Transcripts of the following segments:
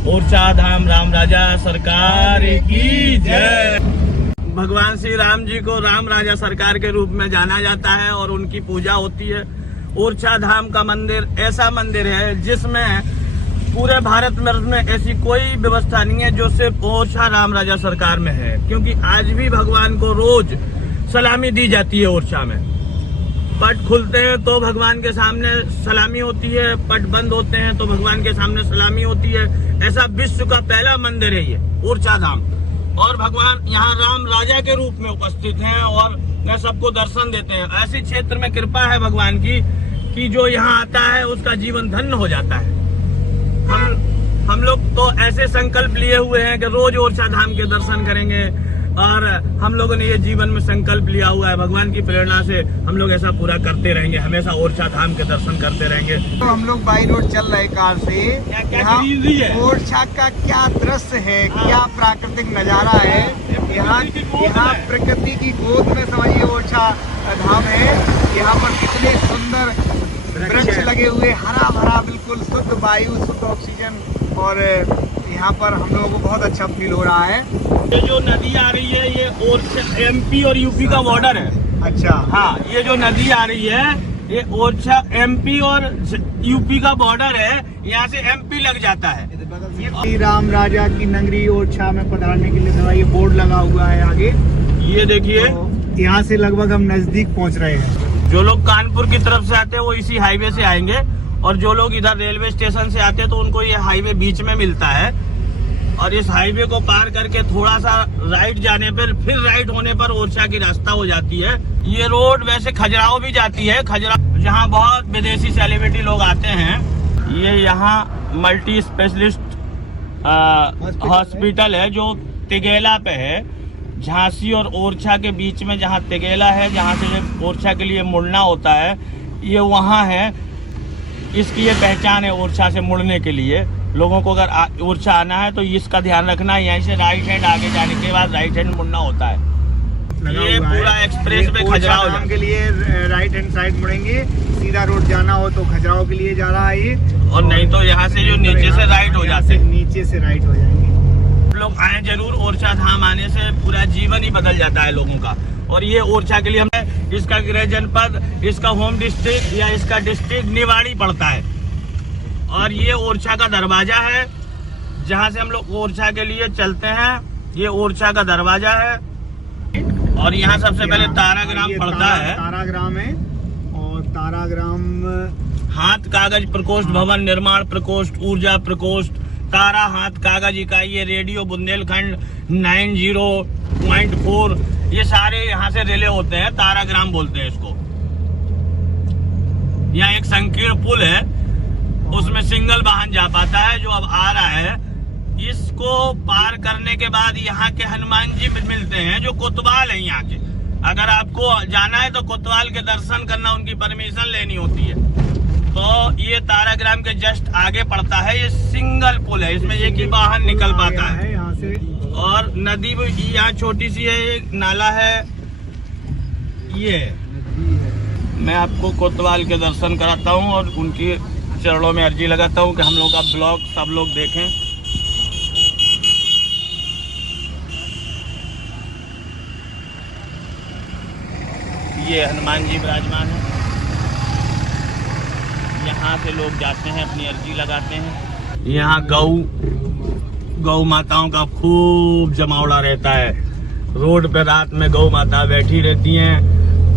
ओरछा धाम राम राजा सरकार की जय। भगवान श्री राम जी को राम राजा सरकार के रूप में जाना जाता है और उनकी पूजा होती है। ओरछा धाम का मंदिर ऐसा मंदिर है जिसमें पूरे भारत में ऐसी कोई व्यवस्था नहीं है जो सिर्फ ओरछा राम राजा सरकार में है, क्योंकि आज भी भगवान को रोज सलामी दी जाती है। ओरछा में पट खुलते हैं तो भगवान के सामने सलामी होती है, पट बंद होते हैं तो भगवान के सामने सलामी होती है। ऐसा विश्व का पहला मंदिर है ये ओरछा धाम, और भगवान यहाँ राम राजा के रूप में उपस्थित हैं और सबको दर्शन देते हैं। ऐसे क्षेत्र में कृपा है भगवान की कि जो यहाँ आता है उसका जीवन धन्य हो जाता है। हम लोग तो ऐसे संकल्प लिए हुए हैं कि रोज ओरछा धाम के दर्शन करेंगे, और हम लोगों ने ये जीवन में संकल्प लिया हुआ है। भगवान की प्रेरणा से हम लोग ऐसा पूरा करते रहेंगे, हमेशा ओरछा धाम के दर्शन करते रहेंगे। तो हम लोग बाई रोड चल रहे कार से, ओरछा का क्या दृश्य है, क्या प्राकृतिक नजारा है। यहाँ प्रकृति की गोद में समझिए ओरछा धाम है। यहाँ पर कितने सुंदर वृक्ष लगे हुए, हरा भरा, बिल्कुल शुद्ध वायु, शुद्ध ऑक्सीजन, और यहाँ पर हम लोगों को बहुत अच्छा फील हो रहा है। ये जो नदी आ रही है ये ओरछा एमपी और यूपी का बॉर्डर है। अच्छा, हाँ, ये जो नदी आ रही है ये ओरछा एमपी और यूपी का बॉर्डर है, यहाँ से एमपी लग जाता है। श्री राम राजा की नगरी ओरछा में पधारने के लिए ये बोर्ड लगा हुआ है आगे, ये देखिए। तो यहाँ से लगभग हम नजदीक पहुँच रहे हैं। जो लोग कानपुर की तरफ से आते हैं वो इसी हाईवे से आएंगे, और जो लोग इधर रेलवे स्टेशन से आते हैं तो उनको ये हाईवे बीच में मिलता है। और इस हाईवे को पार करके थोड़ा सा राइट जाने पर, फिर राइट होने पर ओरछा की रास्ता हो जाती है। ये रोड वैसे खजुराहो भी जाती है, खजुराहो जहाँ बहुत विदेशी सेलिब्रिटी लोग आते हैं। ये यहाँ मल्टी स्पेशलिस्ट हॉस्पिटल है जो तिगेला पे है, झांसी और ओरछा के बीच में। जहाँ तिगेला है, जहाँ से ओरछा के लिए मुड़ना होता है, ये वहाँ है। इसकी ये पहचान है ओरछा से मुड़ने के लिए। लोगों को अगर ओरछा आना है तो इसका ध्यान रखना है, यहीं से राइट हैंड आगे जाने के बाद राइट हैंड मुड़ना होता है। ये पूरा एक्सप्रेस पे खजुराहो के लिए राइट हैंड साइड मुड़ेंगे। सीधा रोड जाना हो तो खजुराहो के लिए जा रहा है ये, और नहीं तो यहाँ से जो नीचे से राइट हो जाते हैं, नीचे से राइट हो जाएंगे। लोग आए जरूर। ओरछा धाम आने से पूरा जीवन ही बदल जाता है लोगों का। और ये ओरछा के लिए हमें इसका गृह जनपद, इसका होम डिस्ट्रिक्ट या इसका डिस्ट्रिक्ट निवाड़ी पड़ता है। और ये ओरछा का दरवाजा है जहाँ से हम लोग ओरछा के लिए चलते हैं। ये ओरछा का दरवाजा है, और यहाँ सबसे पहले ताराग्राम पड़ता है। ताराग्राम है, और ताराग्राम हाथ कागज प्रकोष्ठ, भवन निर्माण प्रकोष्ठ, ऊर्जा प्रकोष्ठ, तारा हाथ कागज इकाई, ये रेडियो बुंदेलखंड 90.4, ये सारे यहाँ से रिले होते हैं। ताराग्राम बोलते हैं इसको। यहाँ एक संकीर्ण पुल है, उसमें सिंगल वाहन जा पाता है, जो अब आ रहा है। इसको पार करने के बाद यहाँ के हनुमान जी मिलते हैं जो कोतवाल है यहाँ के। अगर आपको जाना है तो कोतवाल के दर्शन करना, उनकी परमिशन लेनी होती है। तो ये ताराग्राम के जस्ट आगे पड़ता है। ये सिंगल पुल है, इसमें एक ही वाहन निकल पाता है यहाँ से। और नदी भी यहाँ छोटी सी है, एक नाला है। ये मैं आपको कोतवाल के दर्शन कराता हूँ और उनकी चरणों में अर्जी लगाता हूँ कि हम लोग का ब्लॉग सब लोग देखें। ये हनुमान जी विराजमान है, यहाँ से लोग जाते हैं, अपनी अर्जी लगाते हैं। यहाँ गौ माताओं का खूब जमावड़ा रहता है। रोड पे रात में गौ माता बैठी रहती हैं,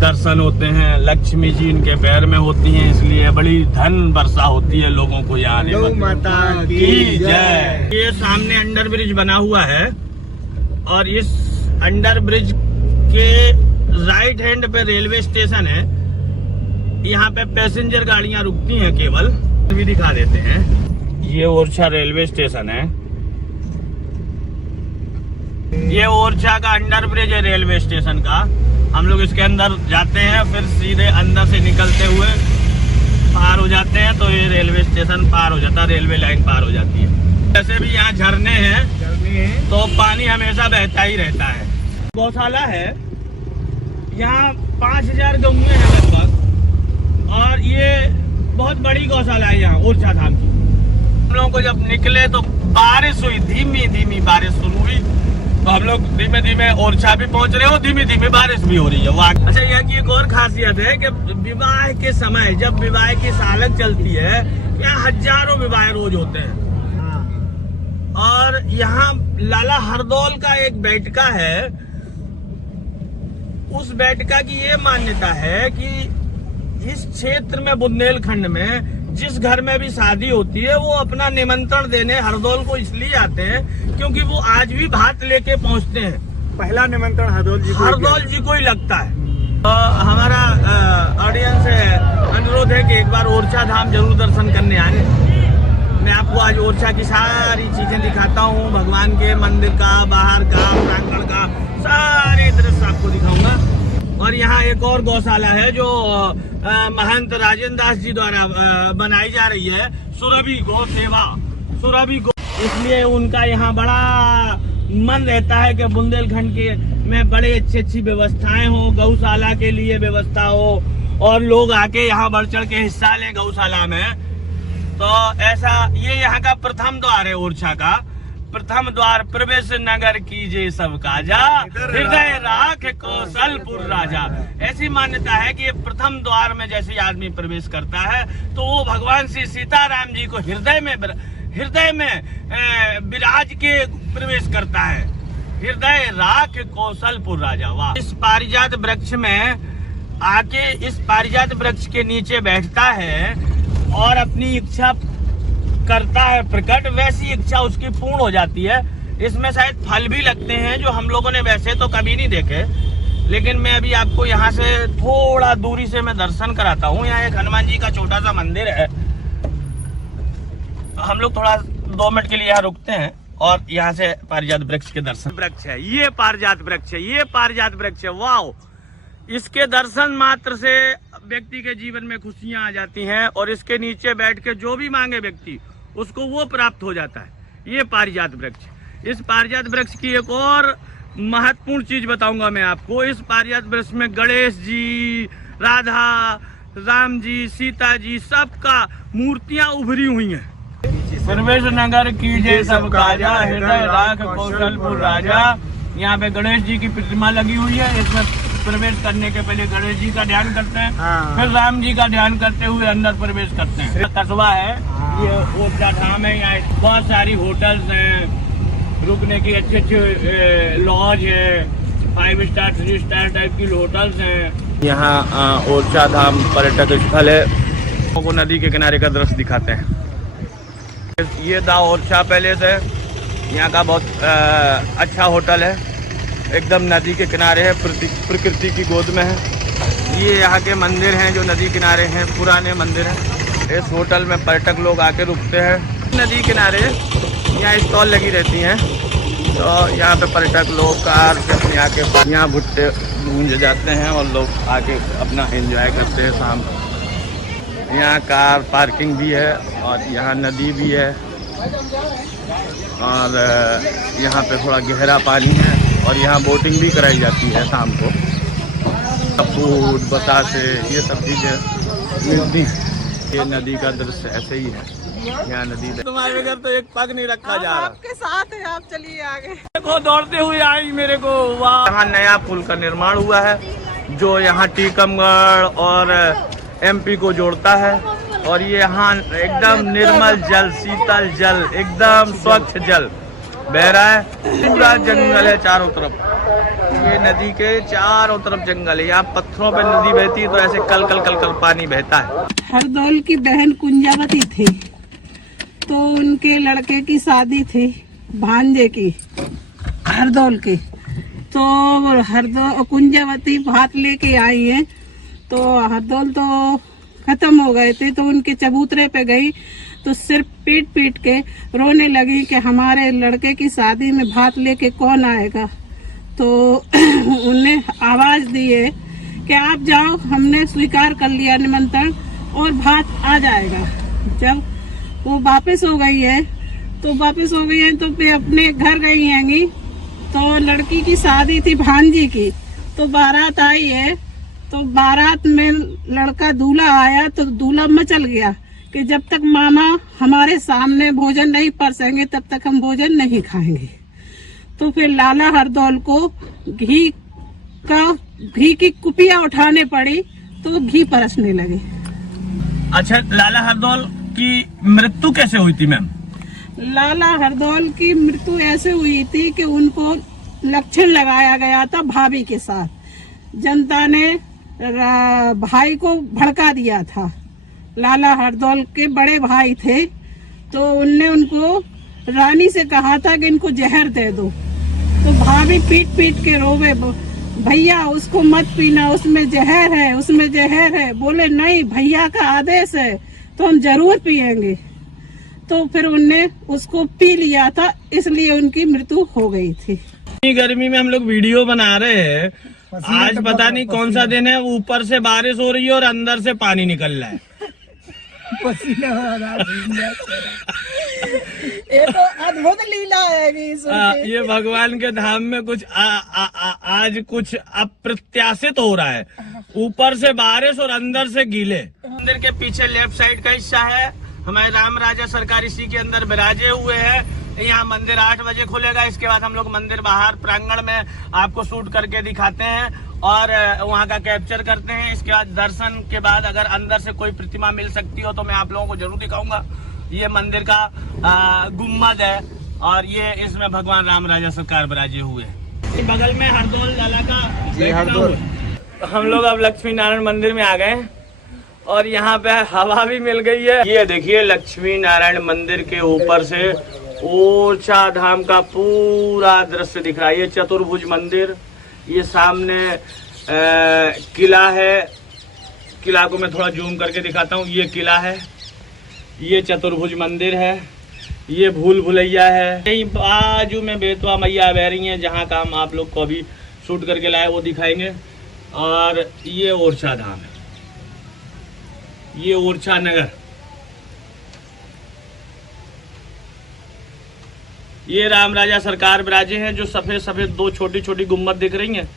दर्शन होते हैं। लक्ष्मी जी इनके पैर में होती हैं, इसलिए बड़ी धन वर्षा होती है लोगों को यहाँ आने पर। गौ माता की जय। ये सामने अंडर ब्रिज बना हुआ है, और इस अंडर ब्रिज के राइट हैंड पे रेलवे स्टेशन है। यहाँ पे पैसेंजर गाड़ियां रुकती हैं केवल, भी दिखा देते हैं। ये ओरछा रेलवे स्टेशन है। ये ओरछा का अंडर ब्रिज है रेलवे स्टेशन का। हम लोग इसके अंदर जाते हैं, फिर सीधे अंदर से निकलते हुए पार हो जाते हैं तो ये रेलवे स्टेशन पार हो जाता है, रेलवे लाइन पार हो जाती है। वैसे भी यहाँ झरने हैं तो पानी हमेशा बहता ही रहता है। गौशाला है, यहाँ 5000 गौएं हैं लगभग, और ये बहुत बड़ी गौशाला है यहाँ ओरछा धाम की। लोगों को जब निकले तो बारिश हुई, धीमी धीमी बारिश शुरू हुई, तो हम लोग धीमे धीमे ओरछा भी पहुंच रहे हो, धीमी धीमी बारिश भी हो रही है। वाह। अच्छा, यहाँ की एक और खासियत है कि विवाह के समय जब विवाह की सालक चलती है, यहाँ हजारों विवाह रोज होते हैं। और यहाँ लाला हरदौल का एक बैठका है, उस बैठका की ये मान्यता है कि इस क्षेत्र में बुंदेलखंड में जिस घर में भी शादी होती है वो अपना निमंत्रण देने हरदौल को इसलिए आते हैं क्योंकि वो आज भी भात लेके पहुंचते हैं। पहला निमंत्रण हरदौल जी को ही लगता है। हमारा ऑडियंस से अनुरोध है कि एक बार ओरछा धाम जरूर दर्शन करने आए। मैं आपको आज ओरछा की सारी चीजें दिखाता हूँ, भगवान के मंदिर का, बाहर का, प्रांगण का सारे दृश्य आपको दिखाऊंगा। और यहाँ एक और गौशाला है जो महंत राजेंद्र दास जी द्वारा बनाई जा रही है, सुरभि गौ सेवा, सुरभि गौ। इसलिए उनका यहाँ बड़ा मन रहता है कि बुंदेलखंड के में बड़े अच्छी व्यवस्थाएं हो, गौशाला के लिए व्यवस्था हो और लोग आके यहाँ बढ़ चढ़ के हिस्सा लें गौशाला में। तो ऐसा ये यहाँ का प्रथम द्वार है, ओरछा का प्रथम द्वार। प्रवेश नगर कीजिए सब काजा, हृदय राख कौशलपुर राजा। ऐसी मान्यता है कि प्रथम द्वार में जैसे आदमी प्रवेश करता है तो वो भगवान श्री सीताराम जी को हृदय में विराज के प्रवेश करता है। हृदय राख कौशलपुर राजा। वाह। इस पारिजात वृक्ष में आके इस पारिजात वृक्ष के नीचे बैठता है और अपनी इच्छा करता है प्रकट, वैसी इच्छा उसकी पूर्ण हो जाती है। इसमें शायद फल भी लगते हैं जो हम लोगों ने वैसे तो कभी नहीं देखे, लेकिन मैं अभी आपको यहाँ से थोड़ा दूरी से मैं दर्शन कराता हूँ। यहाँ एक हनुमान जी का छोटा सा मंदिर है, तो हम लोग थोड़ा 2 मिनट के लिए यहाँ रुकते हैं और यहाँ से पारिजात वृक्ष के दर्शन। वृक्ष है ये, पारिजात वृक्ष है ये, पारिजात वृक्ष है। वाह। इसके दर्शन मात्र से व्यक्ति के जीवन में खुशियां आ जाती हैं और इसके नीचे बैठ के जो भी मांगे व्यक्ति उसको वो प्राप्त हो जाता है। ये पारिजात वृक्ष। इस पारिजात वृक्ष की एक और महत्वपूर्ण चीज बताऊंगा मैं आपको। इस पारिजात वृक्ष में गणेश जी, राधा, राम जी, सीता जी सबका मूर्तियां उभरी हुई हैं। प्रवेश नगर कीजिए सब काजा, हृदय राख कौशलपुर राजा। यहाँ पे गणेश जी की प्रतिमा लगी हुई है। इसमें प्रवेश करने के पहले गणेश जी का ध्यान करते हैं, फिर राम जी का ध्यान करते हुए अंदर प्रवेश करते हैं। कस्बा है ये, ओरछा धाम है। यहाँ बहुत सारी होटल्स हैं, रुकने की अच्छे लॉज है, 5 स्टार 3 स्टार टाइप की होटल्स हैं। यहाँ ओरछा धाम पर्यटक स्थल है। को नदी के किनारे का दृश्य दिखाते हैं। ये द ओरछा पैलेस है, यहाँ का बहुत अच्छा होटल है, एकदम नदी के किनारे है, प्रकृति की गोद में है। ये यहाँ के मंदिर हैं जो नदी किनारे हैं, पुराने मंदिर हैं। इस होटल में पर्यटक लोग आके रुकते हैं। नदी किनारे यहाँ स्टॉल लगी रहती हैं, तो यहाँ पे पर्यटक लोग कार से अपने आके यहाँ भुट्टे गूंज जाते हैं और लोग आके अपना एंजॉय करते हैं शाम को। यहाँ कार पार्किंग भी है और यहाँ नदी भी है और यहाँ पे थोड़ा गहरा पानी है और यहाँ बोटिंग भी कराई जाती है शाम को। फूड, बतासे, ये सब चीज़ें मिलती हैं। ये नदी का दृश्य ऐसे ही है। यहाँ नदी तुम्हारे घर तो एक पग नहीं रखा जा रहा। आपके साथ है, आप चलिए आगे। देखो दौड़ते हुए आई मेरे को। वाह। यहाँ नया पुल का निर्माण हुआ है जो यहाँ टीकमगढ़ और MP को जोड़ता है और ये यहाँ एकदम निर्मल जल, शीतल जल, एकदम स्वच्छ जल बह रहा है। पूरा जंगल है चारों तरफ, ये नदी के चारों तरफ जंगल है। यहाँ पत्थरों पे नदी बहती है तो ऐसे कल कल कल कल पानी बहता है। हरदौल की बहन कुंजावती थी, तो उनके लड़के की शादी थी भांजे की, हरदौल की। तो हरदौल कुंजावती भात लेके आई है, तो हरदौल तो खत्म हो गए थे, तो उनके चबूतरे पे गई तो सिर्फ पीट पीट के रोने लगी कि हमारे लड़के की शादी में भात लेके कौन आएगा। तो उन्हें आवाज दी है कि आप जाओ, हमने स्वीकार कर लिया निमंत्रण और भात आ जाएगा। जब वो वापस हो गई है तो फिर अपने घर गई हैंगी, तो लड़की की शादी थी भांजी की, तो बारात आई है, तो बारात में लड़का दूल्हा आया तो दूल्हा मचल गया कि जब तक मामा हमारे सामने भोजन नहीं परसेंगे तब तक हम भोजन नहीं खाएंगे। तो फिर लाला हरदौल को घी की कुपियां उठाने पड़ी तो घी परसने लगे। अच्छा, लाला हरदौल की मृत्यु कैसे हुई थी मैम? लाला हरदौल की मृत्यु ऐसे हुई थी कि उनको लक्षण लगाया गया था भाभी के साथ। जनता ने भाई को भड़का दिया था। लाला हरदौल के बड़े भाई थे तो उनने उनको रानी से कहा था कि इनको जहर दे दो। तो भाभी पीट पीट के रोवे, भैया उसको मत पीना, उसमें जहर है, उसमें जहर है। बोले नहीं, भैया का आदेश है तो हम जरूर पिएंगे। तो फिर उनने उसको पी लिया था, इसलिए उनकी मृत्यु हो गई थी। इतनी गर्मी में हम लोग वीडियो बना रहे हैं, आज पता नहीं कौन सा दिन है, ऊपर से बारिश हो रही है और अंदर से पानी निकल रहा है। ये तो अद्भुत लीला है। ये भगवान के धाम में कुछ आज कुछ अप्रत्याशित हो रहा है। ऊपर से बारिश और अंदर से गीले। मंदिर के पीछे लेफ्ट साइड का हिस्सा है, हमारे राम राजा सरकार इसी के अंदर विराजे हुए हैं। यहाँ मंदिर 8 बजे खुलेगा। इसके बाद हम लोग मंदिर बाहर प्रांगण में आपको शूट करके दिखाते हैं और वहाँ का कैप्चर करते हैं। इसके बाद दर्शन के बाद अगर अंदर से कोई प्रतिमा मिल सकती हो तो मैं आप लोगों को जरूर दिखाऊंगा। ये मंदिर का गुम्बद है और ये इसमें भगवान राम राजा सरकार विराजे हुए हैं। बगल में हरदौल लाला का हरदौल। हम लोग अब लक्ष्मी नारायण मंदिर में आ गए और यहाँ पे हवा भी मिल गई है। ये देखिए लक्ष्मी नारायण मंदिर के ऊपर से ओरछा धाम का पूरा दृश्य दिख रहा है। ये चतुर्भुज मंदिर, ये सामने किला है। किला को मैं थोड़ा जूम करके दिखाता हूँ। ये किला है, ये चतुर्भुज मंदिर है, ये भूल भुलैया है। यही बाजू में बेतवा मैया बह रही है, जहाँ का हम आप लोग को अभी शूट करके लाए वो दिखाएंगे। और ये ओरछा धाम है, ये ओरछा नगर। ये राम राजा सरकार विराजे हैं। जो सफेद सफेद 2 छोटी छोटी गुम्बद दिख रही हैं,